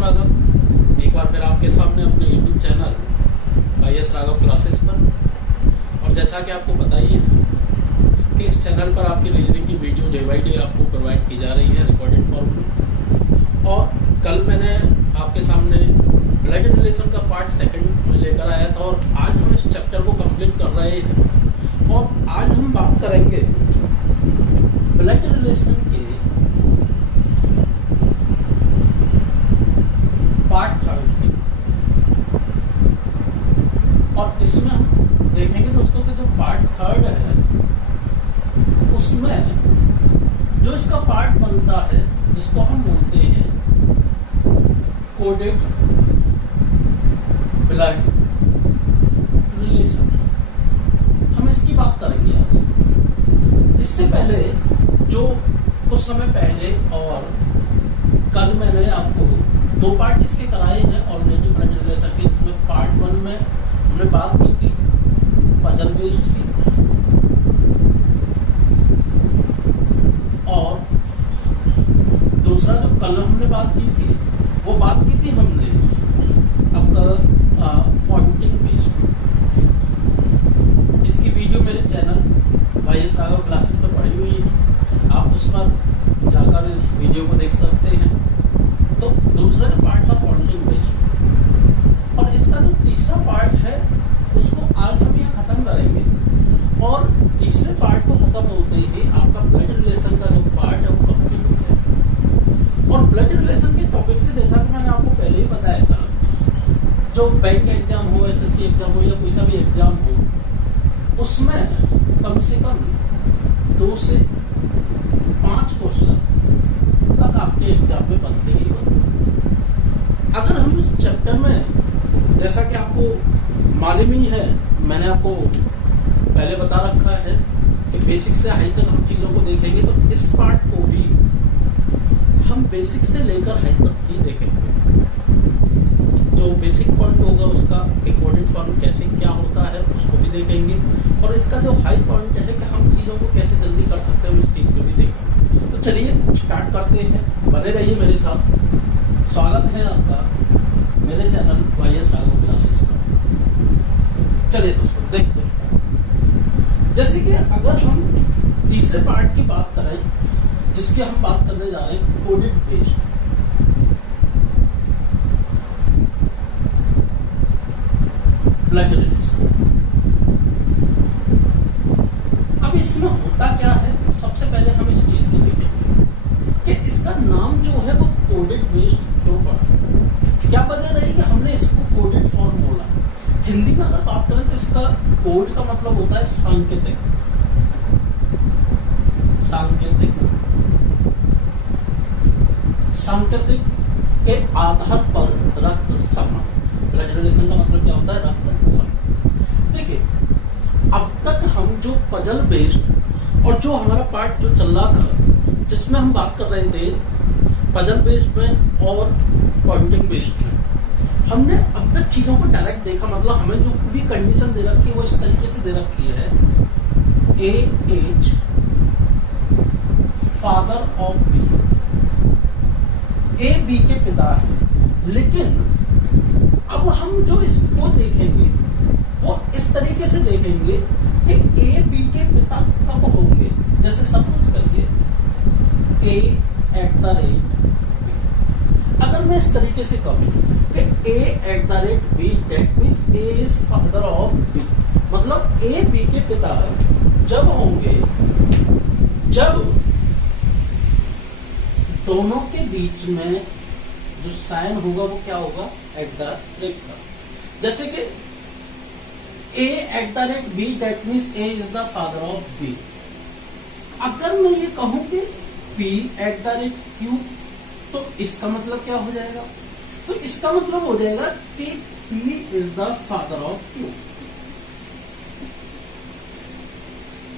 राम राघव, एक बार फिर आपके सामने अपने YouTube channel YS Raghav classes पर। और जैसा कि आपको पता ही है कि इस चैनल पर आपकी रीजनिंग की वीडियो डे बाई डे आपको प्रोवाइड की जा रही है रिकॉर्डेड फॉर्म में। और कल मैंने आपके सामने ब्लड रिलेशन का पार्ट सेकंड में लेकर आया था और आज हम इस चैप्टर को कंप्लीट कर रहे हैं। और आज हम बात करेंगे ब्लड रिलेशन के पार्ट थर्ड की। और इसमें हम देखेंगे दोस्तों कि जो पार्ट थर्ड है उसमें जो इसका पार्ट बनता है जिसको हम बोलते हैं कोडेड ब्लड रिलेशन, हम इसकी बात करेंगे आज। इससे पहले जो कुछ समय पहले और कल मैंने आपको दो पार्ट इसके कराए हैं ऑलरेडी ब्लड रिलेशन के। इसमें पार्ट 1 में हमने बात की थी पजल बेस्ड की, और दूसरा जो कल हमने बात की थी वो बात की थी हमने आपका पॉइंटिंग बेस्ड। इसकी वीडियो मेरे चैनल YS राघव क्लासेस पर पड़ी हुई है, आप उस पर जाकर इस वीडियो को देख सकते हैं। तो दूसरा जो पार्ट था पॉइंटिंग बेस्ड, और इसका जो तीसरा पार्ट है उसको आज हम यहाँ खत्म करेंगे। और तीसरे पार्ट को खत्म होते ही आपका ब्लड रिलेशन का जो पार्ट है वो कंप्लीट हो जाएगा। और ब्लड रिलेशन के टॉपिक से जैसा कि मैंने आपको पहले ही बताया था, जो बैंक एग्जाम हो, SSC एग्जाम हो या कोई सा भी एग्जाम हो, उसमें कम से कम 2 से 5 क्वेश्चन तक आपके एग्जाम में बनते ही बनते। अगर हम इस चैप्टर में, जैसा कि आपको मालूम ही है, मैंने आपको पहले बता रखा है कि बेसिक से हाई तक हम चीजों को देखेंगे, तो इस पार्ट को भी हम बेसिक से लेकर हाई तक ही देखेंगे। जो बेसिक पॉइंट होगा उसका कि कोडेड फॉर्म कैसे क्या होता है उसको भी देखेंगे, और इसका जो हाई पॉइंट है कि हम चीजों को कैसे जल्दी कर सकते हैं उस चीज को भी देखेंगे। तो चलिए स्टार्ट करते हैं, बने रहिए मेरे साथ। स्वागत है आपका मेरे चैनल YS राघव क्लासेस पर। चलिए दोस्तों देखते हैं। जैसे कि अगर हम तीसरे पार्ट की बात करें, जिसकी हम बात करने जा रहे हैं कोडेड बेस्ड। Blood relation. अब इसमें होता क्या है, सबसे पहले हम इस चीज को देखेंगे कि इसका नाम जो है वो कोडेड बेस्ड क्यों पड़ा। क्या वजह रही कि हमने इसको कोडेड फॉर्म बोला। हिंदी में अगर बात करें तो इसका कोड का मतलब होता है सांकेतिक। सांकेतिक सांकेतिक के आधार पर रक्त संबंध। ब्लड रिलेशन का मतलब क्या होता है, रक्त संबंध। देखिए अब तक हम जो पजल बेस्ड और जो हमारा पार्ट जो चल रहा था जिसमें हम बात कर रहे थे पजल बेस्ड में और पॉइंटिंग बेस्ड में, हमने अब तक चीजों को डायरेक्ट देखा। मतलब हमें जो भी कंडीशन दे रखी है वो इस तरीके से दे रखी है, A H father of B, A B के पिता है। लेकिन अब हम जो इसको देखेंगे वो इस तरीके से देखेंगे कि A B के पिता कब होंगे। जैसे सब कुछ करिए A @ अगर मैं इस तरीके से कहूं कि A @ B that means A is father of B, मतलब A B के पिता जब होंगे जब दोनों के बीच में जो साइन होगा वो क्या होगा, @ का। जैसे कि A @ B that means A is the father of B। अगर मैं ये कहूं कि P @ Q, तो इसका मतलब क्या हो जाएगा, तो इसका मतलब हो जाएगा कि P is the father of Q।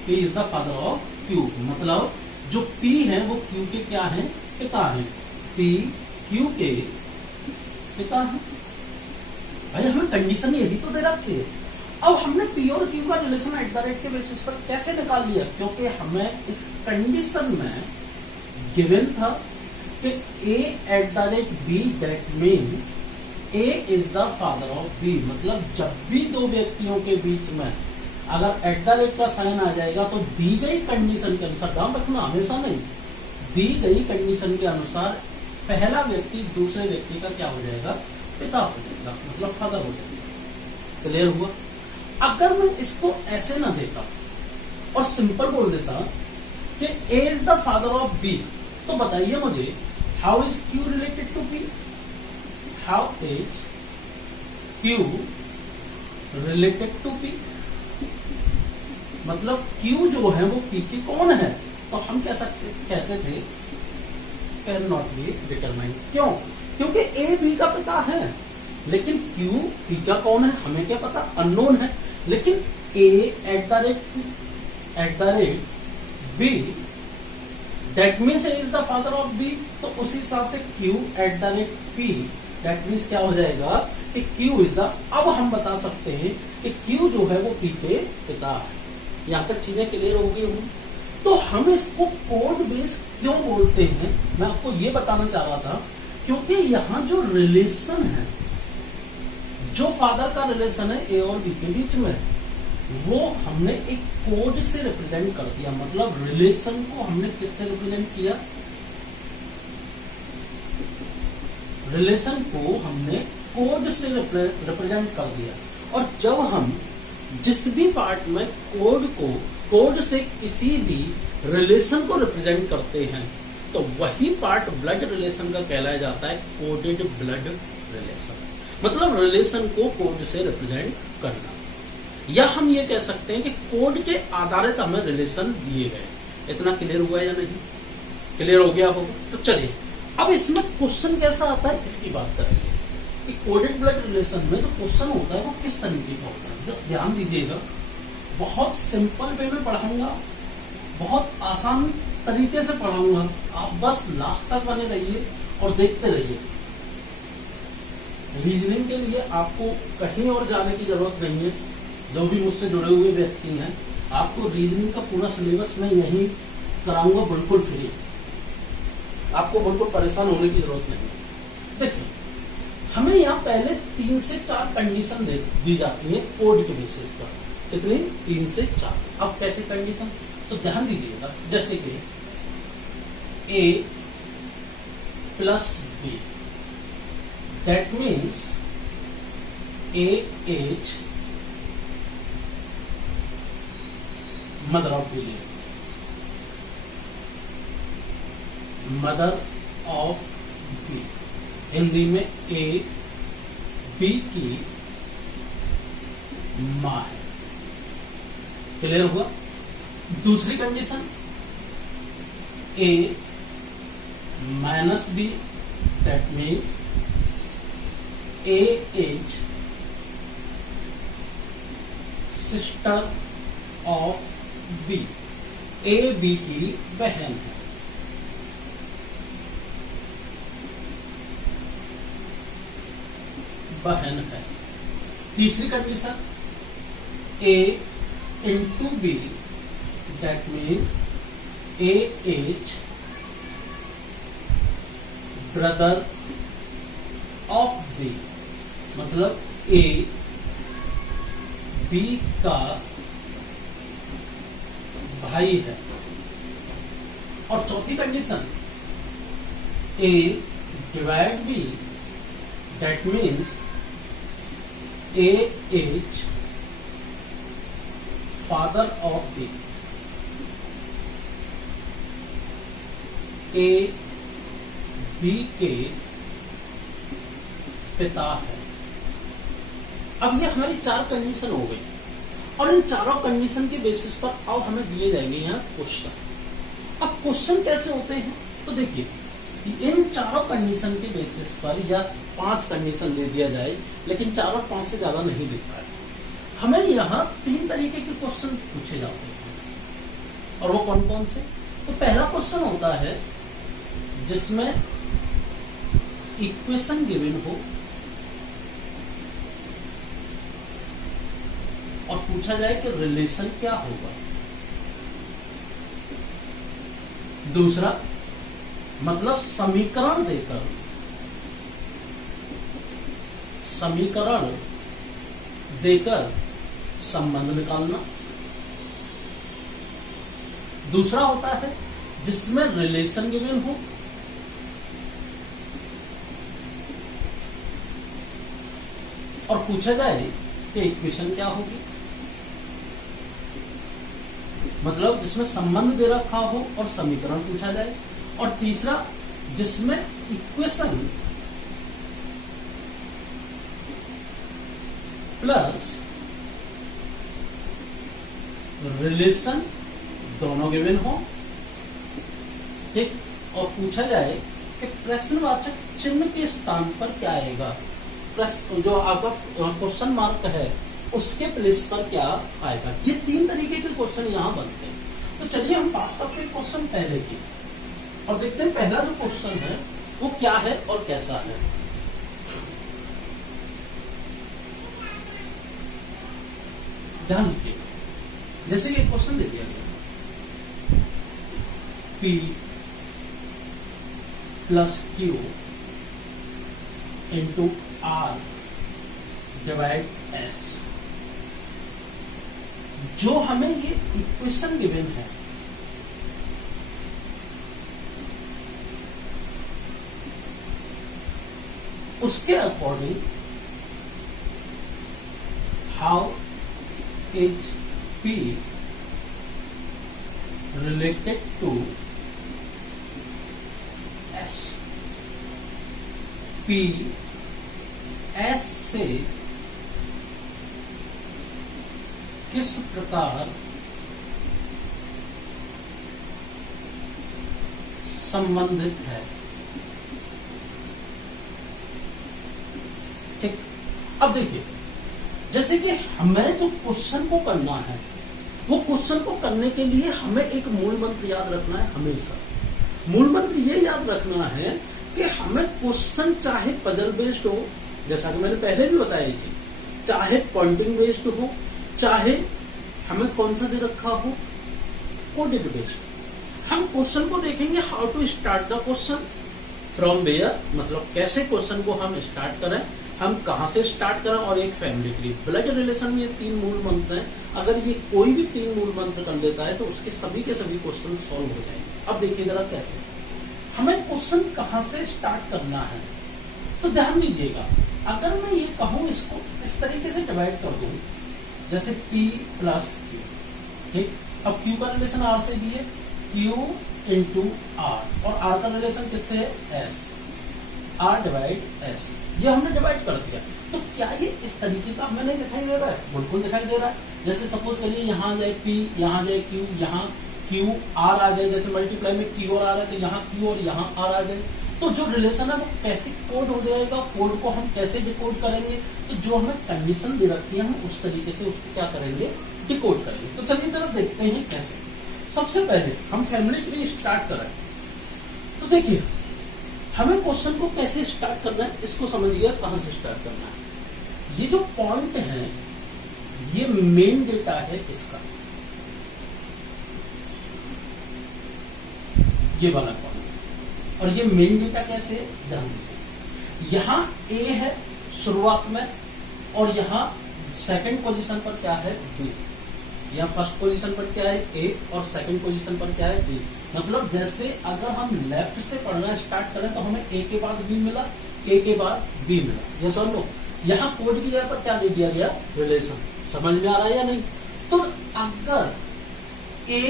P is the father of Q, मतलब जो P है वो Q के क्या है, पिता है। P Q के पिता है। भाई हमें कंडीशन यही तो दे रखी है। अब हमने P और Q का रिलेशन @ के बेसिस पर कैसे निकाल लिया, क्योंकि हमें इस कंडीशन में गिवन था कि a@b that means a is the father of b। मतलब जब भी दो व्यक्तियों के बीच में अगर @ का साइन आ जाएगा तो दी गई कंडीशन के अनुसार, ध्यान रखना हमेशा नहीं, दी गई कंडीशन के अनुसार पहला व्यक्ति दूसरे व्यक्ति का क्या हो जाएगा, पिता हो जाएगा, मतलब फादर हो जाएगा। क्लियर हुआ? अगर मैं इसको ऐसे ना देता और सिंपल बोल देता कि A is the father of B, तो बताइए मुझे how is Q related to P? How is Q related to P? मतलब Q जो है वो P की कौन है? तो हम कहते थे कैन नॉट बी डिटरमाइंड। क्यों? क्योंकि A B का पिता है, लेकिन Q P का कौन है हमें क्या पता, अननोन है। लेकिन A @ B that means A is the father of B, तो उसी हिसाब से Q @ P दैट मीन्स क्या हो जाएगा कि Q इज द, अब हम बता सकते हैं कि Q जो है वो P के पिता है। यहां तक चीजें क्लियर हो गई होंगी। तो हम इसको कोड बेस क्यों बोलते हैं, मैं आपको ये बताना चाह रहा था, क्योंकि यहां जो रिलेशन है, जो फादर का रिलेशन है A और B के बीच में, वो हमने एक कोड से रिप्रेजेंट कर दिया। मतलब रिलेशन को हमने किससे रिप्रेजेंट किया, रिलेशन को हमने कोड से रिप्रेजेंट कर दिया। और जब हम जिस भी पार्ट में कोड से किसी भी रिलेशन को रिप्रेजेंट करते हैं, तो वही पार्ट ब्लड रिलेशन का कहलाया जाता है कोडेड ब्लड रिलेशन। मतलब रिलेशन को कोड से रिप्रेजेंट करना, या हम ये कह सकते हैं कि कोड के आधारित हमें रिलेशन दिए गए। इतना क्लियर हुआ या नहीं? क्लियर हो गया होगा। तो चलिए अब इसमें क्वेश्चन कैसा आता है इसकी बात करेंगे कि कोडेड ब्लड रिलेशन में जो क्वेश्चन होता है वो किस तरीके का होता है। तो ध्यान दीजिएगा, बहुत सिंपल वे में पढ़ाऊंगा, बहुत आसान तरीके से पढ़ाऊंगा, आप बस लास्ट तक बने रहिए और देखते रहिए। रीजनिंग के लिए आपको कहीं और जाने की जरूरत नहीं है। जो भी मुझसे जुड़े हुए व्यक्ति हैं, आपको रीजनिंग का पूरा सिलेबस मैं यहीं कराऊंगा बिल्कुल फ्री, आपको बिल्कुल परेशान होने की जरूरत नहीं। देखिए, हमें यहाँ पहले 3 से 4 कंडीशन दी जाती है कोड के बेसिस पर। कितनी? 3 से 4। अब कैसे कंडीशन, तो ध्यान दीजिएगा, जैसे कि A + B that means A is mother of B, mother of B। Hindi में A B की मां है। क्लियर हुआ? दूसरी condition A - B that means A is sister of B, A B की बहन है। बहन है। तीसरी condition A × B that means A is brother of B, मतलब A B का भाई है। और चौथी condition A / B that means A is father of B, A B के पिता है। अब ये हमारी 4 कंडीशन हो गई, और इन चारों कंडीशन के बेसिस पर अब हमें दिए जाएंगे यहाँ क्वेश्चन। अब क्वेश्चन कैसे होते हैं, तो देखिए, इन चारों कंडीशन के बेसिस पर या 5 कंडीशन दे दिया जाए, लेकिन 4 और 5 से ज्यादा नहीं दिखता है, हमें यहाँ 3 तरीके के क्वेश्चन पूछे जाते हैं। और वो कौन कौन से? तो पहला क्वेश्चन होता है जिसमें इक्वेशन गिवन हो और पूछा जाए कि रिलेशन क्या होगा। दूसरा, मतलब समीकरण देकर संबंध निकालना। दूसरा होता है जिसमें रिलेशन गिवन हो, और पूछा जाए कि इक्वेशन क्या होगी, मतलब जिसमें संबंध दे रखा हो और समीकरण पूछा जाए। और तीसरा जिसमें इक्वेशन प्लस रिलेशन दोनों गिवन हो, ठीक, और पूछा जाए कि प्रश्नवाचक चिन्ह के स्थान पर क्या आएगा, प्रश्न जो आपका क्वेश्चन मार्क है उसके प्लेस पर क्या आएगा। ये 3 तरीके के क्वेश्चन यहां बनते हैं। तो चलिए हम बात करते हैं क्वेश्चन पहले की और देखते हैं पहला जो क्वेश्चन है वो क्या है और कैसा है। ध्यान रखिए, जैसे ये क्वेश्चन दे दिया गया P plus Q into R divide S, जो हमें ये इक्वेशन गिवन है उसके according how is P related to S, P S से किस प्रकार संबंधित है। ठीक, अब देखिए जैसे कि हमें जो क्वेश्चन को करना है वो क्वेश्चन को करने के लिए हमें एक मूल मंत्र याद रखना है। हमेशा मूल मंत्र ये याद रखना है कि हमें क्वेश्चन चाहे पजल बेस्ड हो, जैसा कि मैंने पहले भी बताया थी, चाहे पॉइंटिंग बेस्ड हो, चाहे हमें कौन सा दे रखा हो कोडेड बेस्ड, हम क्वेश्चन को देखेंगे how to start the question from where, मतलब कैसे क्वेश्चन को हम स्टार्ट करें, हम कहां से स्टार्ट करें, और एक फैमिली ट्री। ब्लड रिलेशन में ये 3 मूल मंत्र हैं। अगर ये कोई भी 3 मूल मंत्र कर लेता है तो उसके सभी के सभी क्वेश्चन सॉल्व हो जाएंगे। अब देखिए जरा कैसे हमें क्वेश्चन कहां से स्टार्ट करना है। तो ध्यान दीजिएगा, अगर मैं ये कहूं इसको इस तरीके से डिवाइड कर दूं, जैसे P प्लस Q, ठीक, अब Q का रिलेशन R से भी है, Q इंटू R, और R का रिलेशन किससे है, S, R डिवाइड S, ये हमने डिवाइड कर दिया। तो क्या ये इस तरीके का हमें नहीं दिखाई दे रहा है? बिल्कुल दिखाई दे रहा है। जैसे सपोज करिए यहाँ जाए P, यहाँ जाए Q, यहाँ Q R आ जाए, जैसे मल्टीप्लाई में Q और R है तो यहाँ Q और यहाँ R आ जाए, तो जो रिलेशन है वो कैसे कोड हो जाएगा, कोड को हम कैसे डिकोड करेंगे, तो जो हमें कंडीशन दे रखी है हम उस तरीके से उसको क्या करेंगे, डिकोड करेंगे। तो चलिए जरा देखते हैं कैसे। सबसे पहले हम फैमिली ट्री स्टार्ट करें, तो देखिए हमें क्वेश्चन को कैसे स्टार्ट करना है, इसको समझिए कहां से स्टार्ट करना है। ये जो पॉइंट है ये मेन डेटा है इसका, ये वाला पॉइंट, और ये मेन डेटा कैसे, ध्यान दीजिए, यहां A है शुरुआत में, और यहां सेकंड पोजीशन पर क्या है, B, या फर्स्ट पोजीशन पर क्या है A, और सेकंड पोजीशन पर क्या है B। मतलब जैसे अगर हम लेफ्ट से पढ़ना स्टार्ट करें तो हमें A के बाद B मिला, A के बाद B मिला, ये सब लो। यहाँ कोड की जगह पर क्या दे दिया गया, रिलेशन। समझ में आ रहा है या नहीं? तो अगर A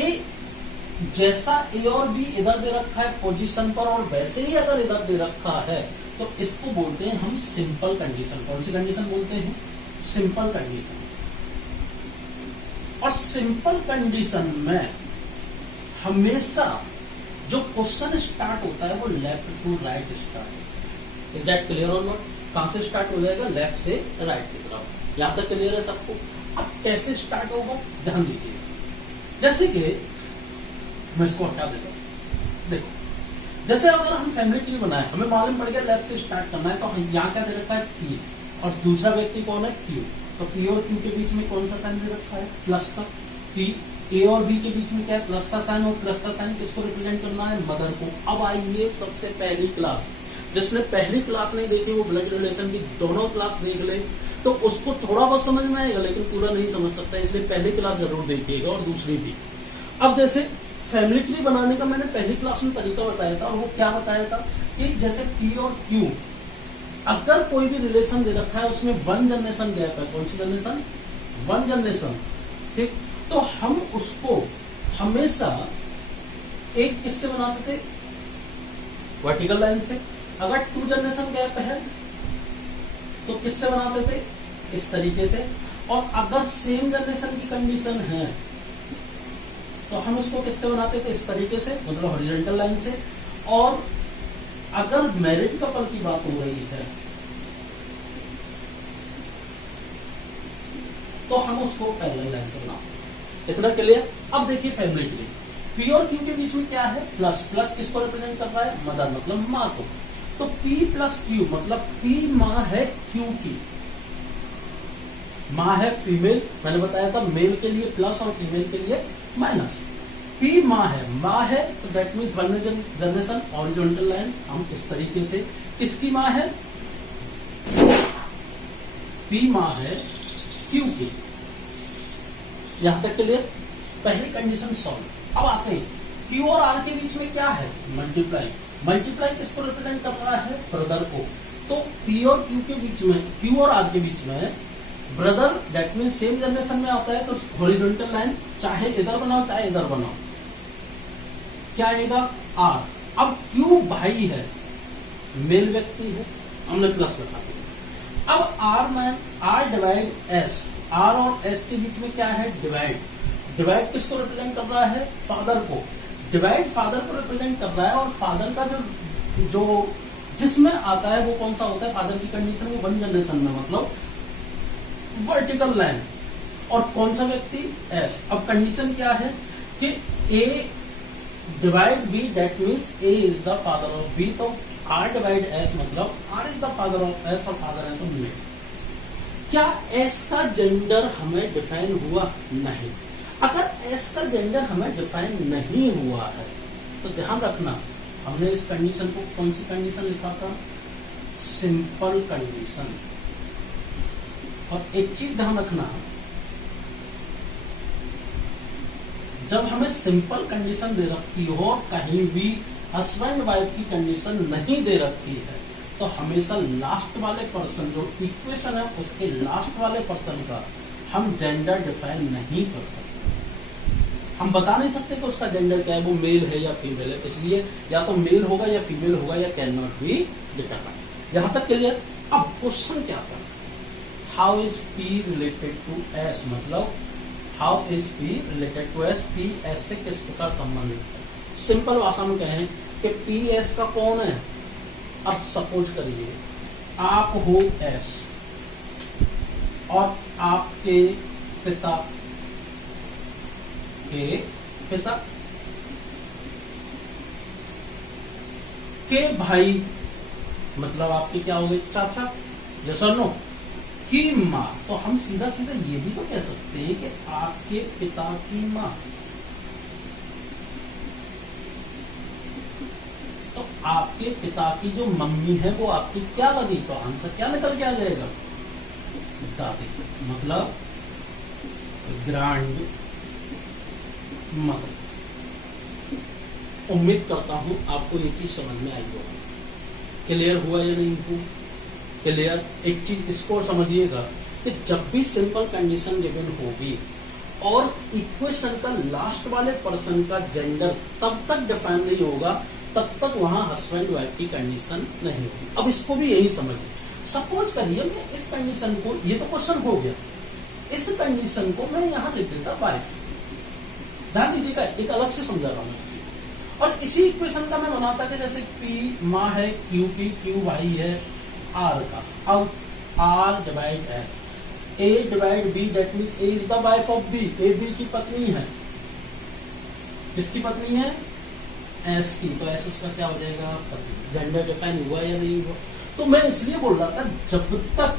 जैसा A और B इधर दे रखा है पोजीशन पर, और वैसे ही अगर इधर दे रखा है, तो इसको बोलते हैं हम सिंपल कंडीशन। कौन सी कंडीशन बोलते हैं, सिंपल कंडीशन। और सिंपल कंडीशन में हमेशा जो क्वेश्चन स्टार्ट होता है वो left to right start. Is that clear or not? कहां से स्टार्ट हो जाएगा, लेफ्ट से राइट की तरफ। यहां तक क्लियर है सबको? अब कैसे स्टार्ट होगा, ध्यान दीजिए। जैसे कि मैं इसको हटा देता हूं, देखो जैसे अगर हम फैमिली ट्री बनाए, हमें मालूम पड़ गया लेफ्ट से स्टार्ट करना है, तो यहाँ क्या दे रखा है, P, और दूसरा व्यक्ति कौन है, Q। तो P और Q के बीच में कौन सा साइन दे रखा है, प्लस का, P ए और बी के बीच में क्या है, प्लस का साइन, और प्लस का साइन किसको रिप्रेजेंट करना है, मदर को। अब आइए सबसे पहली क्लास, जिसने पहली क्लास नहीं देखी वो ब्लड रिलेशन की दोनों क्लास देख ले, तो उसको थोड़ा बहुत समझ में आएगा, लेकिन पूरा नहीं समझ सकता, इसलिए पहली क्लास जरूर देखिएगा और दूसरी भी। अब जैसे फैमिली ट्री बनाने का मैंने पहली क्लास में तरीका बताया था, और वो क्या बताया था कि जैसे पी और क्यू, अगर कोई भी रिलेशन दे रखा है उसमें 1 जनरेशन गैप है, कौन सी जनरेशन, 1 जनरेशन, ठीक, तो हम उसको हमेशा एक किससे बनाते थे, वर्टिकल लाइन से। अगर 2 जनरेशन गैप है तो किससे बनाते थे, इस तरीके से। और अगर सेम जनरेशन की कंडीशन है तो हम उसको किससे बनाते थे, इस तरीके से, मतलब हॉरिजॉन्टल लाइन से। और अगर मैरिड कपल की बात हो रही है तो हम उसको पैरेलल लाइन से बनाते। इतना क्लियर। अब देखिए फैमिली ट्री, पी और क्यू के बीच में क्या है, प्लस। प्लस किसको रिप्रेजेंट कर रहा है, मदर, मतलब माँ को। तो P प्लस क्यू मतलब P माँ है क्यू की, माँ है फीमेल, मैंने बताया था मेल के लिए प्लस और फीमेल के लिए माइनस। P माँ है तो that means 1 generation horizontal line, हम इस तरीके से। किसकी माँ है, P माँ है क्यू की। यहां तक क्लियर, पहली कंडीशन सॉल्व। अब आते हैं क्यू और आर के बीच में क्या है, मल्टीप्लाई। मल्टीप्लाई किसको रिप्रेजेंट कर रहा है, ब्रदर को। तो पी और क्यू के बीच में, क्यू और आर के बीच में brother, that means same generation में आता है, तो हॉरिजॉन्टल लाइन चाहे इधर बनाओ चाहे इधर बनाओ, क्या आएगा, आर। अब क्यू भाई है, मेल व्यक्ति है, हमने प्लस लगा दिया। अब आर मैन, आर डिवाइड एस, आर और एस के बीच में क्या है, डिवाइड। डिवाइड किसको रिप्रेजेंट कर रहा है, फादर को। डिवाइड फादर को रिप्रेजेंट कर रहा है, और फादर का जो जिसमें आता है वो कौन सा होता है, फादर की कंडीशन में 1 जनरेशन में, मतलब वर्टिकल लाइन। और कौन सा व्यक्ति, एस। अब कंडीशन क्या है कि A divide B, that means A is the father of B. तो आर डिवाइड एस मतलब R is the father of S, और फादर है तो मेल। क्या एस का जेंडर हमें डिफाइन हुआ, नहीं। अगर एस का जेंडर हमें डिफाइन नहीं हुआ है तो ध्यान रखना, हमने इस कंडीशन को कौन सी कंडीशन लिखा था, सिंपल कंडीशन। और एक चीज ध्यान रखना, जब हमें सिंपल कंडीशन दे रखी हो और कहीं भी हस्बैंड वाइफ की कंडीशन नहीं दे रखी है, तो हमेशा लास्ट वाले पर्सन, जो इक्वेशन है उसके लास्ट वाले पर्सन का हम जेंडर डिफाइन नहीं कर सकते। हम बता नहीं सकते कि उसका जेंडर क्या है, वो मेल है या फीमेल है, इसलिए या तो मेल होगा या फीमेल होगा, या कैन नॉट बी डिटरमाइंड। यहां तक क्लियर। अब क्वेश्चन क्या था, how is P related to S, मतलब how is P related to S, P S से किस प्रकार संबंधित है। सिंपल भाषा में कहें कि पी एस का कौन है। अब सपोज करिए आप हो एस और आपके पिता के भाई, मतलब आपके क्या हो गए, चाचा, यस और नो, की माँ। तो हम सीधा सीधा ये भी तो कह सकते हैं कि आपके पिता की माँ। तो आपके पिता की जो मम्मी है वो आपकी क्या लगी, तो आंसर क्या निकल के आ जाएगा, दादी, मतलब ग्रैंड मदर। उम्मीद करता हूं आपको ये चीज समझ में आई होगी। क्लियर हुआ या नहीं हुआ, क्लियर। एक चीज इसको समझिएगा कि जब भी सिंपल कंडीशन गिवन होगी और इक्वेशन का लास्ट वाले पर्सन का जेंडर तब तक डिफाइन नहीं होगा, तब तक वहां हस्बैंड वाइफ की कंडीशन नहीं होगी। अब इसको भी यही समझिए। सपोज करिए मैं इस कंडीशन को, ये तो क्वेश्चन हो गया, इस कंडीशन को मैं यहां लिख देता वाइफ। ध्यान दीजिएगा, एक अलग से समझा रहा हूं। और इसी इक्वेशन का मैं बनाता कि जैसे P माँ है Q की, Q भाई है R का। अब R divide S, A divide B, that means A is the wife of B, A B की पत्नी है। किसकी पत्नी है, S की। तो S उसका क्या हो जाएगा, पत्नी। जेंडर डिफाइन हुआ या नहीं हुआ। तो मैं इसलिए बोल रहा था, जब तक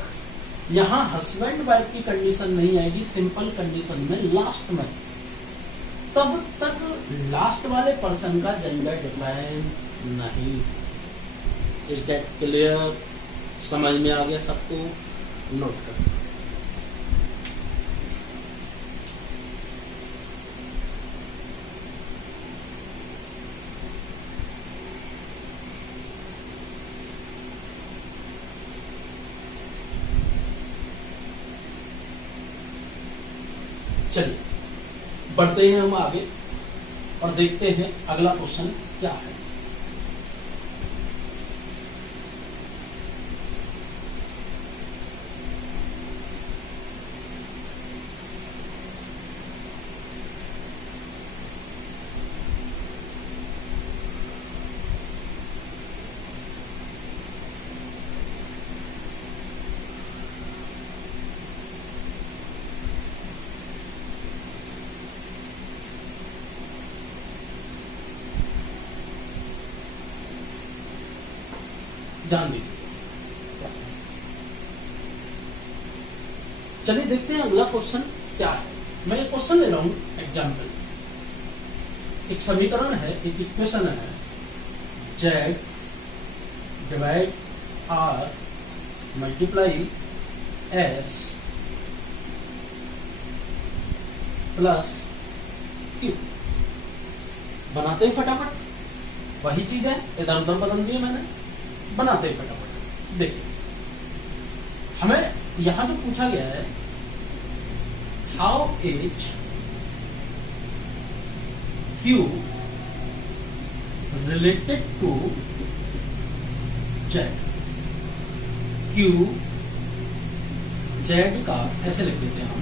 यहाँ हस्बैंड वाइफ की कंडीशन नहीं आएगी सिंपल कंडीशन में, लास्ट में तब तक लास्ट वाले पर्सन का जेंडर डिफाइन नहीं। Is that clear? समझ में आ गया सबको? नोट कर। चलिए बढ़ते हैं हम आगे और देखते हैं अगला क्वेश्चन क्या है। ध्यान दीजिए। चलिए देखते हैं अगला क्वेश्चन क्या है। मैं एक क्वेश्चन ले रहा हूं एग्जाम्पल। एक समीकरण है, एक इक्वेशन है, Z divide R multiply S plus Q. बनाते ही फटाफट वही चीज है, इधर उधर बदल दिए मैंने, बनाते ही फटाफट। देखिए हमें यहां जो पूछा गया है, how is Q related to Z. Q Z का ऐसे लिख देते हैं हम,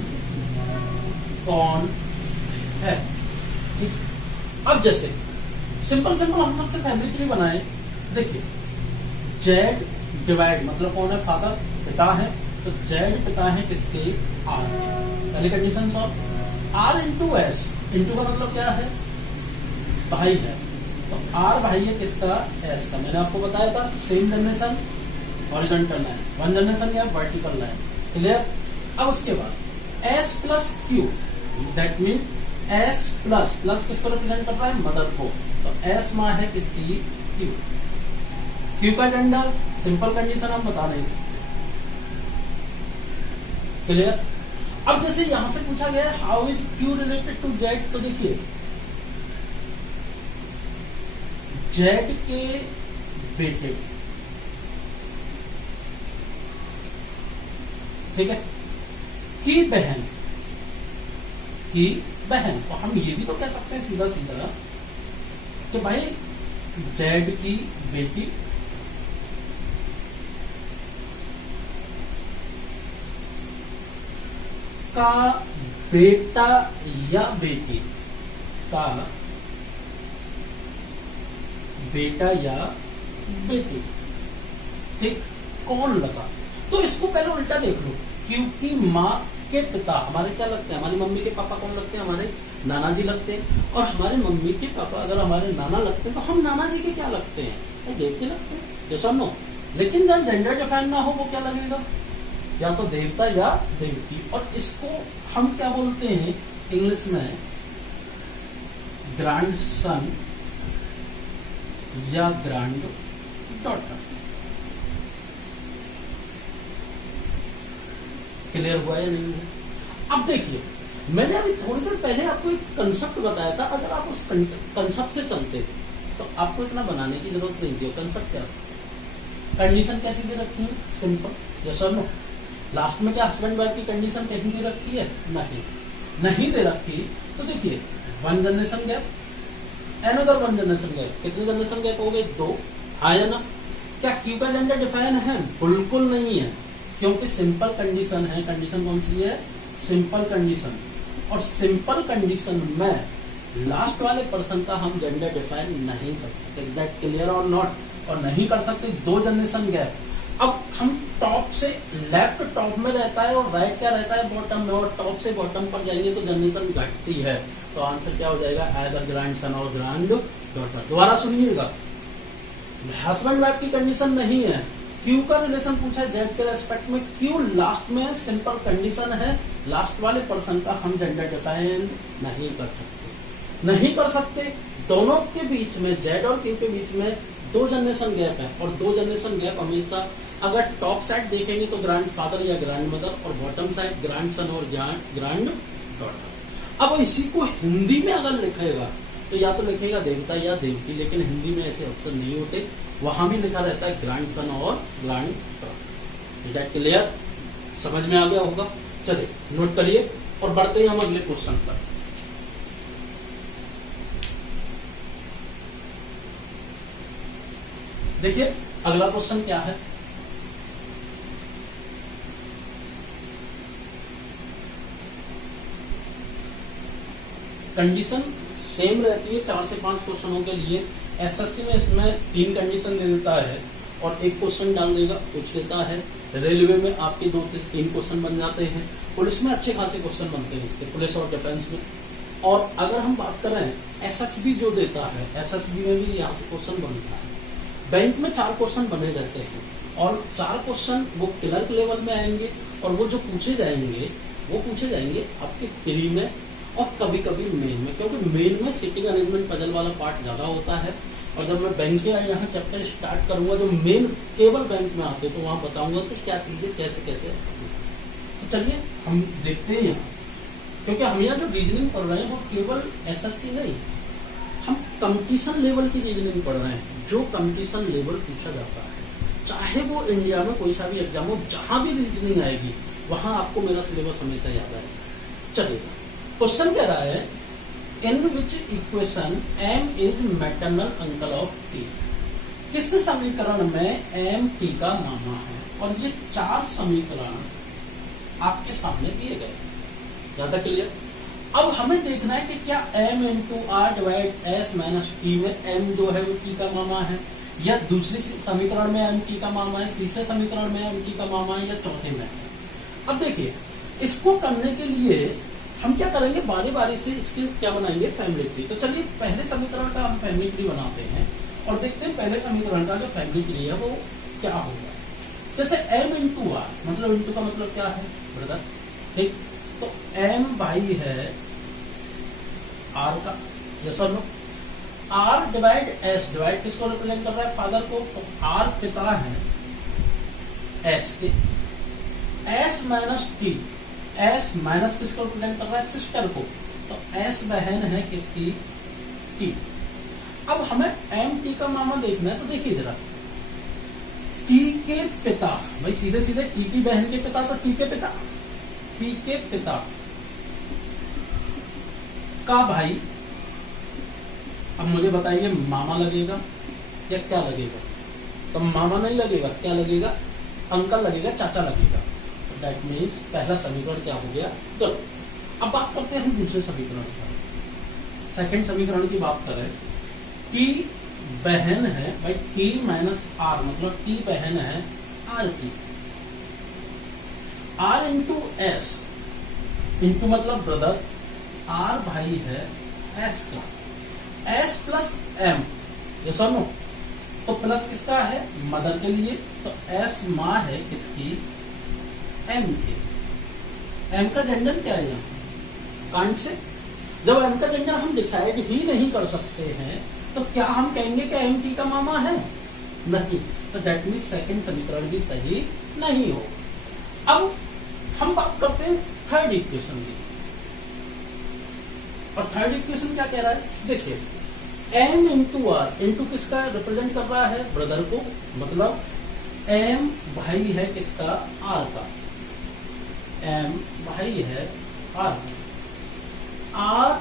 कौन है। ठीक। अब जैसे सिंपल सिंपल हम सबसे फैमिली बनाए। देखिए जेड डिवाइड मतलब कौन है? फादर, पिता है। तो जेड पिता है किसके? आर के। पहली condition solve. R into S, into का मतलब क्या है? भाई है। तो आर भाई है किसका? एस का। मैंने आपको बताया था same generation, horizontal line, one generation या वर्टिकल लाइन। क्लियर? अब उसके बाद S plus Q, that means S plus, plus किसको रिप्रेजेंट कर रहा है? मदर को। तो एस माँ है किसकी? क्यू। क्यू का जेंडर सिंपल कंडीशन हम बता नहीं सकते। क्लियर? अब जैसे यहां से पूछा गया है how is Q related to Z, तो देखिए जेड के बेटे, ठीक है, की बहन, की बहन। तो हम ये भी तो कह सकते हैं सीधा सीधा कि भाई जेड की बेटी का बेटा या बेटी का बेटा या बेटी। ठीक। कौन लगा? तो इसको पहले उल्टा देख लो। क्योंकि माँ के पिता हमारे क्या लगते हैं? हमारी मम्मी के पापा कौन लगते हैं? हमारे नाना जी लगते हैं। और हमारे मम्मी के पापा अगर हमारे नाना लगते हैं तो हम नाना जी के क्या लगते हैं? देव के लगते हैं। ये सब नो। लेकिन जब जेंडर डिफाइन ना हो वो क्या लगेगा? या तो देवता या देवती। और इसको हम क्या बोलते हैं इंग्लिश में? ग्रैंड सन या ग्रैंड डॉटर। क्लियर हुआ या नहीं हुआ? अब देखिए मैंने अभी थोड़ी देर पहले आपको एक कंसेप्ट बताया था। अगर आप उस कंसेप्ट से चलते तो आपको इतना बनाने की जरूरत नहीं थी। कंसेप्ट क्या? कंडीशन कैसी दे रखी है? सिंपल यस और नो। लास्ट में क्या हस्बैंड वाइफ की कंडीशन कहीं दे रखी है? नहीं दे रखी। तो देखिए one generation gap, another one generation gap. कितने जनरेशन गैप हो गए? 2। हाँ या ना? क्या क्यू का जेंडर डिफाइन है? बिल्कुल नहीं है, क्योंकि सिंपल कंडीशन है। कंडीशन कौन सी है? Simple condition. और सिंपल कंडीशन में लास्ट वाले पर्सन का हम जेंडर डिफाइन नहीं कर सकते। That clear or not? और नहीं कर सकते 2 जनरेशन गैप। अब हम टॉप से लेफ्ट टॉप में रहता है और राइट क्या रहता है? बॉटम में। और टॉप से बॉटम पर जाएंगे तो जनरेशन घटती है। तो आंसर क्या हो जाएगा? आइदर ग्रैंड सन और ग्रैंड डॉटर। दोबारा सुनिएगा, हस्बैंड वाइफ की कंडीशन नहीं है। क्यू का रिलेशन पूछा है जेड के रेस्पेक्ट में। क्यू लास्ट में सिंपल कंडीशन है। लास्ट वाले पर्सन का हम जेंडर डिफाइन नहीं कर सकते। नहीं कर सकते, दोनों के बीच में जेड और क्यू के बीच में 2 जनरेशन गैप है, और 2 जनरेशन गैप हमेशा अगर टॉप साइड देखेंगे तो ग्रैंड फादर या ग्रैंड मदर, और बॉटम साइड ग्रैंड सन और ग्रैंड डॉटर। अब इसी को हिंदी में अगर लिखेगा तो या तो लिखेगा देवता या देवती, लेकिन हिंदी में ऐसे ऑप्शन नहीं होते, वहां भी लिखा रहता है ग्रैंड सन और ग्रैंड डॉटर। क्लियर, समझ में आ गया होगा? चलिए नोट करिए और बढ़ते हैं हम अगले क्वेश्चन पर। देखिए अगला क्वेश्चन क्या है। कंडीशन सेम रहती है 4 से 5 क्वेश्चनों के लिए। एसएससी में इसमें 3 कंडीशन दे देता है और 1 क्वेश्चन डाल देगा, पूछ लेता है। रेलवे में आपके 2 से 3 क्वेश्चन बन जाते हैं। पुलिस में अच्छे खासे क्वेश्चन बनते हैं इससे, पुलिस और डिफेंस में। और अगर हम बात करें एसएसबी जो देता है, एसएसबी में भी यहाँ से क्वेश्चन बनता है। बैंक में 4 क्वेश्चन बने रहते हैं और 4 क्वेश्चन वो क्लर्क लेवल में आएंगे, और वो जो पूछे जाएंगे वो पूछे जाएंगे आपके प्री में और कभी कभी मेन में, क्योंकि मेन में सिटिंग अरेंजमेंट पजल वाला पार्ट ज्यादा होता है। और जब मैं बैंक के यहाँ चैप्टर स्टार्ट करूंगा जो मेन केवल बैंक में आते, तो वहां बताऊंगा कि क्या चीजें कैसे कैसे। तो चलिए हम देखते हैं, क्योंकि हम यहाँ जो रीजनिंग पढ़ रहे हैं वो केवल एसएससी नहीं, हम कंपटीशन लेवल की रीजनिंग पढ़ रहे हैं। जो कंपटीशन लेवल पूछा जाता है, चाहे वो इंडिया में कोई सा भी एग्जाम हो, जहां भी रीजनिंग आएगी वहां आपको मेरा सिलेबस हमेशा याद आएगा। चलिए क्वेश्चन कह रहा है in which equation m is maternal uncle of t। किस समीकरण में m t का मामा है? और ये 4 समीकरण आपके सामने दिए गए, ज्यादा क्लियर। अब हमें देखना है कि क्या m into R divide S minus T में m जो है वो t का मामा है, या दूसरी समीकरण में m t का मामा है, तीसरे समीकरण में m t का मामा है, या चौथे में है। अब देखिए इसको करने के लिए हम क्या करेंगे, बारी बारी से इसकी क्या बनाएंगे, फैमिली ट्री। तो चलिए पहले समीकरण का हम फैमिली ट्री बनाते हैं और देखते हैं पहले समीकरण का जो फैमिली ट्री है वो क्या होगा। जैसे m इंटू आर, मतलब इंटू का मतलब क्या है ब्रदर, ठीक। तो m भाई है r का, जैसा लो r डिवाइड s, डिवाइड किसको रिप्रेजेंट कर रहा है, फादर को। तो r पिता है s के, s minus T, S minus किसको रिप्रेजेंट कर रहा है, सिस्टर को। तो S बहन है किसकी, T। अब हमें M T का मामा देखना है, तो देखिए जरा T के पिता, भाई सीधे सीधे T की बहन के पिता, तो T के पिता, T के पिता का भाई। अब मुझे बताइए मामा लगेगा या क्या लगेगा? तो मामा नहीं लगेगा, क्या लगेगा, अंकल लगेगा, चाचा लगेगा। दैट मीन्स पहला समीकरण क्या हो गया, गलत। अब बात करते हैं हम दूसरे समीकरण की। सेकंड समीकरण की बात करें, टी बहन है भाई, टी माइनस आर, मतलब टी बहन है आर की। आर इंटू एस, इंटू मतलब ब्रदर, आर भाई है एस का, एस प्लस एम, ये सुनो। तो प्लस किसका है, मदर के लिए। तो एस माँ है किसकी, एम के। एम का जेंडर क्या है यहाँ, कांट से। जब एम का जेंडर हम डिसाइड ही नहीं कर सकते हैं तो क्या हम कहेंगे कि एम टी का मामा है, नहीं। तो दैट मीन्स सेकंड समीकरण भी सही नहीं हो। अब हम बात करते हैं थर्ड इक्वेशन की, और थर्ड इक्वेशन क्या कह रहा है, देखिए m इंटू आर, इंटू किसका रिप्रेजेंट कर रहा है, ब्रदर को, मतलब m भाई है किसका, r का, m भाई है r, r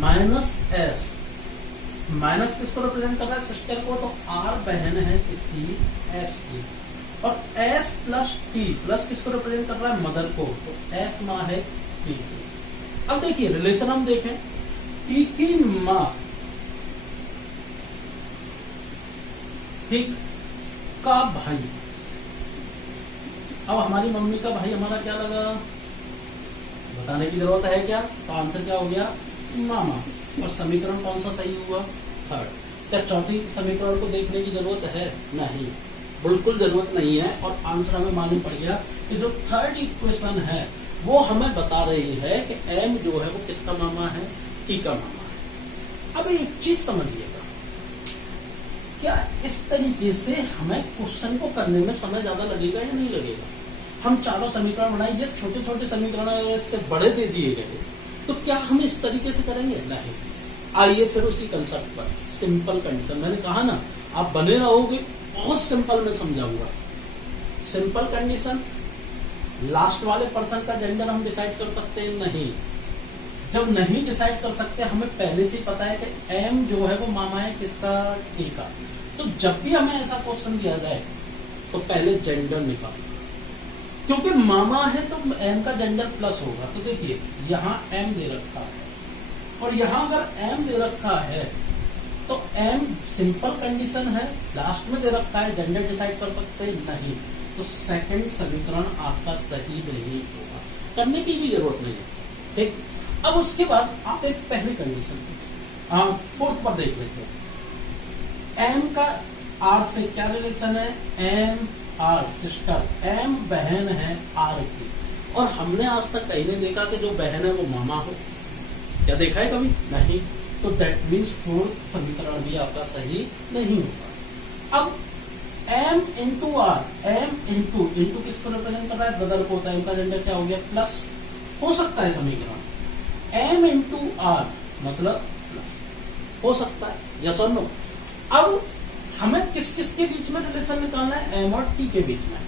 minus s, minus किसको रिप्रेजेंट कर रहा है, सिस्टर को। तो r बहन है किसकी, s की। और s प्लस t, प्लस किसको रिप्रेजेंट कर रहा है, मदर को। तो s माँ है t की। अब देखिए रिलेशन हम देखें, t की माँ, ठीक, का भाई। अब हमारी मम्मी का भाई हमारा क्या लगा, बताने की जरूरत है क्या, तो आंसर क्या हो गया, मामा। और समीकरण कौन सा सही हुआ, थर्ड। क्या चौथी समीकरण को देखने की जरूरत है, नहीं, बिल्कुल जरूरत नहीं है। और आंसर हमें मालूम पड़ गया कि जो थर्ड इक्वेशन है वो हमें बता रही है कि m जो है वो किसका मामा है, t का मामा है। अब एक चीज समझिएगा, क्या इस तरीके से हमें क्वेश्चन को करने में समय ज्यादा लगेगा या नहीं लगेगा? हम चारों समीकरण बनाएंगे, छोटे छोटे समीकरण अगर इससे बड़े दे दिए गए तो क्या हम इस तरीके से करेंगे? नहीं। आइए फिर उसी कंसेप्ट पर, सिंपल कंडीशन। मैंने कहा ना, आप बने रहोगे, बहुत सिंपल में समझाऊंगा। सिंपल कंडीशन, लास्ट वाले पर्सन का जेंडर हम डिसाइड कर सकते हैं? नहीं। जब नहीं डिसाइड कर सकते, हमें पहले से ही पता है कि एम जो है वो मामा है किसका? टी का। तो जब भी हमें ऐसा क्वेश्चन दिया जाए तो पहले जेंडर निकालो, क्योंकि मामा है तो एम का जेंडर प्लस होगा। तो देखिए यहाँ एम दे रखा है और यहाँ अगर एम दे रखा है तो एम सिंपल कंडीशन है, लास्ट में दे रखा है, जेंडर डिसाइड कर सकते हैं? नहीं। तो सेकंड समीकरण आपका सही नहीं होगा, करने की भी जरूरत नहीं है। ठीक, अब उसके बाद आप एक पहली कंडीशन फोर्थ पर देख लेते हैं। एम का आर से क्या रिलेशन है? एम आर सिस्टर, एम बहन है आर की, और हमने आज तक कहीं नहीं देखा कि जो बहन है वो मामा हो। क्या देखा है कभी? नहीं। तो दैट मीन्स फोर्थ समीकरण भी आपका सही नहीं होगा। अब M into R, M into किसको रिप्रेजेंट कर रहा है? ब्रदर को होता है। इनका जेंडर क्या हो गया? प्लस। हो सकता है समीकरण एम इंटू आर मतलब प्लस, हो सकता है, यस और नो। अब हमें किस किस के बीच में रिलेशन निकालना है? एम और टी के बीच में।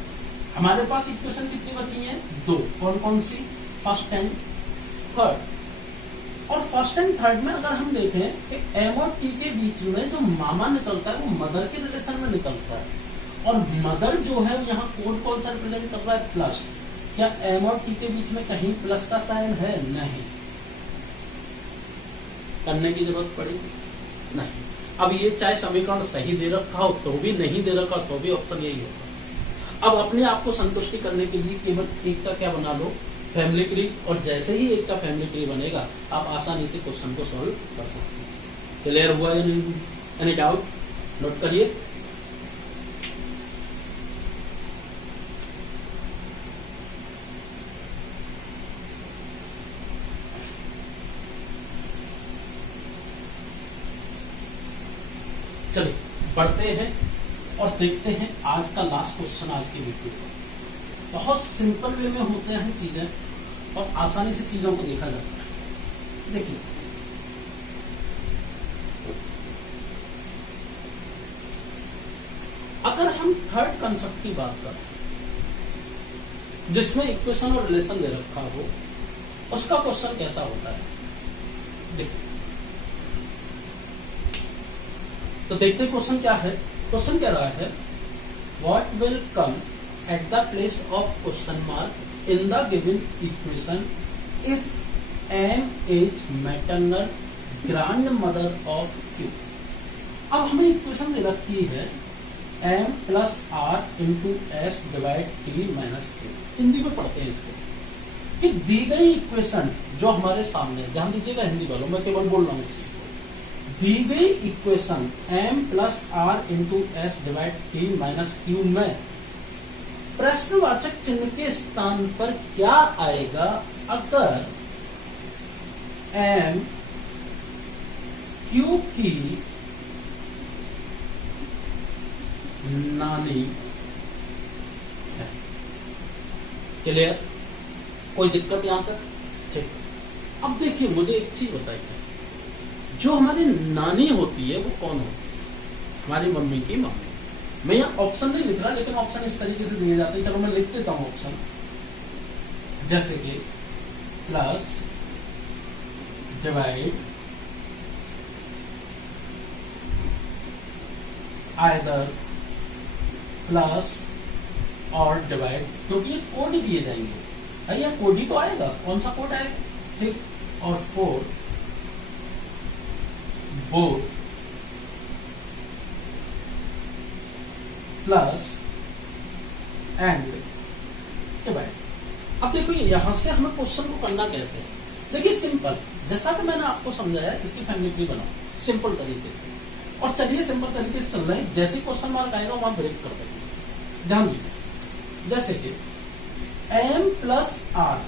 हमारे पास इक्वेशन कितनी बची है? दो। कौन कौन सी? First and third. और फर्स्ट एंड थर्ड में अगर हम देखें कि एम और टी के बीच में जो मामा निकलता है वो मदर के रिलेशन में निकलता है, और मदर जो है यहाँ कोड कौन सा रिप्रेजेंट कर रहा है? प्लस। क्या एम और टी के बीच में कहीं प्लस का साइन है? नहीं। करने की जरूरत पड़ेगी? नहीं। अब ये चाहे समीकरण सही दे रखा हो तो भी, नहीं दे रखा तो भी ऑप्शन यही होगा। अब अपने आप को संतुष्टि करने के लिए केवल एक का क्या बना लो? Family tree. और जैसे ही एक का फैमिली ट्री बनेगा आप आसानी से क्वेश्चन को सॉल्व कर सकते हैं। क्लियर हुआ या नहीं? Any doubt? नोट करिए। चलिए बढ़ते हैं और देखते हैं आज का लास्ट क्वेश्चन आज की वीडियो में। बहुत सिंपल वे में होते हैं चीजें और आसानी से चीजों को देखा जाता है। देखिए अगर हम थर्ड कंसेप्ट की बात करें जिसमें इक्वेशन और रिलेशन दे रखा हो, उसका क्वेश्चन कैसा होता है? देखिए तो देखते क्वेश्चन क्या है। क्वेश्चन कह रहा है what will come at the place of question mark in the given equation if M is maternal grandmother of Q. अब हमें इक्वेशन दे रखी है M plus R into S divide T minus Q. Hindi में पढ़ते हैं इसको कि दी गई इक्वेशन जो हमारे सामने, ध्यान दीजिएगा हिंदी वालों, मैं केवल बोल रहा हूँ, दी गई equation m plus R into S divide T minus Q में प्रश्नवाचक चिन्ह के स्थान पर क्या आएगा अगर m q की नानी है। क्लियर? कोई दिक्कत यहां तक? ठीक। अब देखिए मुझे एक चीज बताइए, जो हमारी नानी होती है वो कौन होती है? हमारी मम्मी की मम्मी। मैं यहाँ ऑप्शन नहीं लिख रहा, लेकिन ऑप्शन इस तरीके से दिए जाते हैं। चलो मैं लिख देता हूं ऑप्शन, जैसे कि प्लस डिवाइड आइदर प्लस और डिवाइड, क्योंकि ये कोड ही दिए जाएंगे। भैया कोड ही तो आएगा, कौन सा कोड आएगा? ठीक। और fourth both plus and divide. अब देखो यहां से हमें क्वेश्चन को करना कैसे है? देखिए सिंपल, जैसा कि मैंने आपको समझाया इसकी फैमिली ट्री बनाओ सिंपल तरीके से। और चलिए सिंपल तरीके से चल रहे हैं, जैसे क्वेश्चन मार्क आएगा वहां ब्रेक कर देंगे। ध्यान दीजिए, जैसे कि m प्लस आर,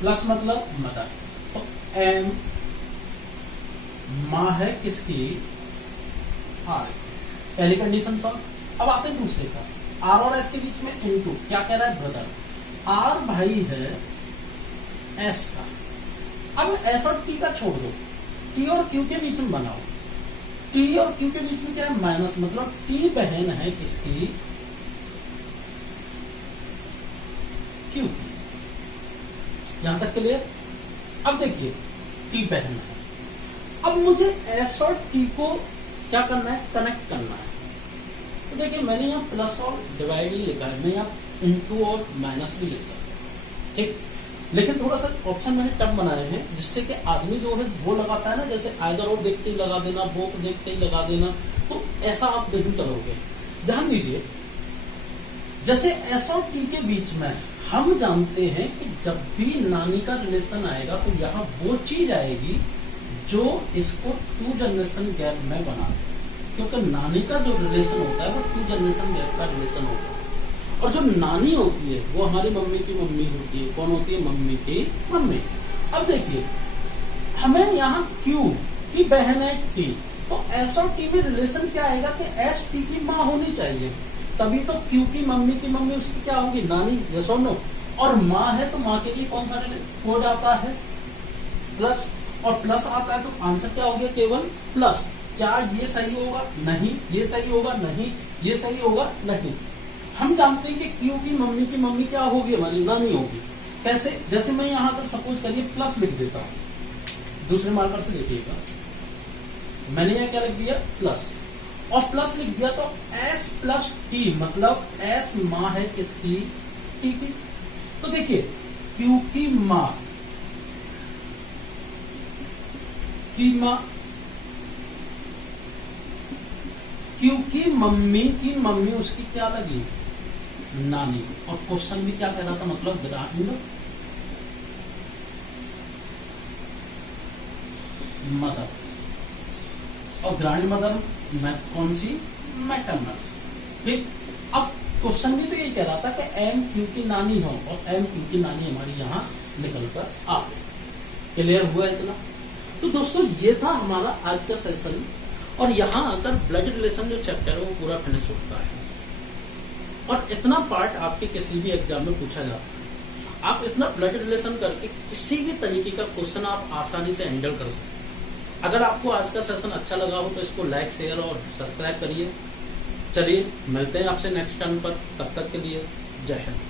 प्लस मतलब मदर, तो m माँ है किसकी, आर। पहली कंडीशन सॉल्व। अब आते हैं दूसरे का, आर और एस के बीच में इनटू, क्या कह रहा है ब्रदर, आर भाई है एस का। अब एस और टी का छोड़ दो, टी और क्यू के बीच में बनाओ। टी और क्यू के बीच में क्या है, माइनस, मतलब टी बहन है किसकी, क्यू की। यहां तक क्लियर। अब देखिए टी बहन है, अब मुझे एस और टी को क्या करना है, कनेक्ट करना है। तो देखिए मैंने यहाँ प्लस और डिवाइड ही लिखा है, मैं यहाँ इंटू और माइनस भी लिख सकता हूँ, ठीक। लेकिन थोड़ा सा ऑप्शन मैंने टफ बनाए हैं जिससे कि आदमी जो है वो लगाता है ना, जैसे आइदर और देखते ही लगा देना, बोथ देखते ही लगा देना, तो ऐसा आप नहीं करोगे। ध्यान दीजिए, जैसे एस और टी के बीच में हम जानते हैं कि जब भी नानी का रिलेशन आएगा तो यहाँ वो चीज आएगी जो इसको 2 जनरेशन गैप में बना दे, क्योंकि नानी का जो रिलेशन होता है वो 2 जनरेशन गैप का रिलेशन होता है। और जो नानी होती है वो हमारी मम्मी की मम्मी होती है। कौन होती है, मम्मी की मम्मी। अब देखिए हमें यहाँ क्यू की बहन है टी, तो एस और टी में रिलेशन क्या आएगा कि एस टी की माँ होनी चाहिए, तभी तो क्यू की मम्मी उसकी क्या होगी, नानी, यस और नो। और माँ है तो माँ के लिए कौन सा कोड आता है, प्लस, और प्लस आता है तो आंसर क्या हो गया, केवल प्लस। क्या ये सही होगा, नहीं। ये सही होगा, नहीं। ये सही होगा, नहीं। हम जानते हैं कि क्यू की मम्मी क्या होगी, हमारी नानी होगी। कैसे, जैसे मैं यहाँ पर सपोज करिए प्लस लिख देता हूं, दूसरे मार्कर से देखिएगा, मैंने यहाँ क्या लिख दिया, प्लस, और प्लस लिख दिया तो एस प्लस टी, मतलब एस माँ है किसकी, टी की। तो देखिए क्यू की माँ क्यू की मम्मी उसकी क्या लगी, नानी। और क्वेश्चन भी क्या कह रहा था, मतलब ग्रैंड मदर, और ग्रैंड मदर कौन सी, मैटरनल, ठीक। अब क्वेश्चन भी तो यही कह रहा था कि एम क्यू की नानी हो, और एम क्यू की नानी हमारी यहाँ निकल कर आ गई। क्लियर हुआ इतना। तो दोस्तों ये था हमारा आज का सेशन, और यहाँ आकर ब्लड रिलेशन जो चैप्टर है वो पूरा फिनिश होता है। और इतना पार्ट आपके किसी भी एग्जाम में पूछा जाता है, आप इतना ब्लड रिलेशन करके किसी भी तरीके का क्वेश्चन आप आसानी से हैंडल कर सकते हैं। अगर आपको आज का सेशन अच्छा लगा हो तो इसको लाइक, शेयर और सब्सक्राइब करिए। चलिए मिलते हैं आपसे नेक्स्ट टाइम पर, तब तक के लिए जय हिंद।